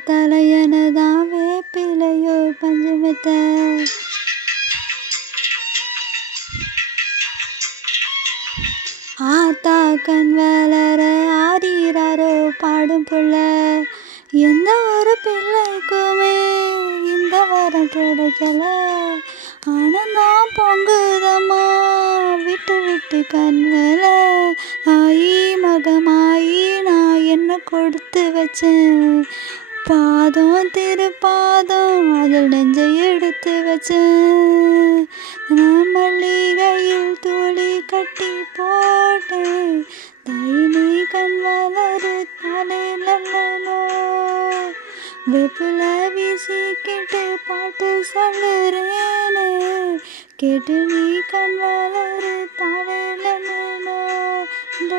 தலையனதான் வேப்பிலையோ பஞ்சமத்த ஆத்தா கண் வளர ஆறீராரோ பாடும் புள்ள எந்த ஒரு பிள்ளைக்குமே இந்த வரம் கிடைக்கல ஆனந்தான் பொங்குதம்மா விட்டு விட்டு கண்ணில் ஆயி மகமாயி நான் என்ன கொடுத்து வச்சேன் பாதம் திருப்பாதம் அதில் நெஞ்சை எடுத்து வச்சேன் மல்லிகையில் தூளி கட்டி போட்டேன் தைனி கண் வளரு தலையிலோ வெப்பில வீசிக்கிட்டு பாட்டு சொல்லுறேனே கேட்டு நீ கண் வளரு தலையிலோ இந்த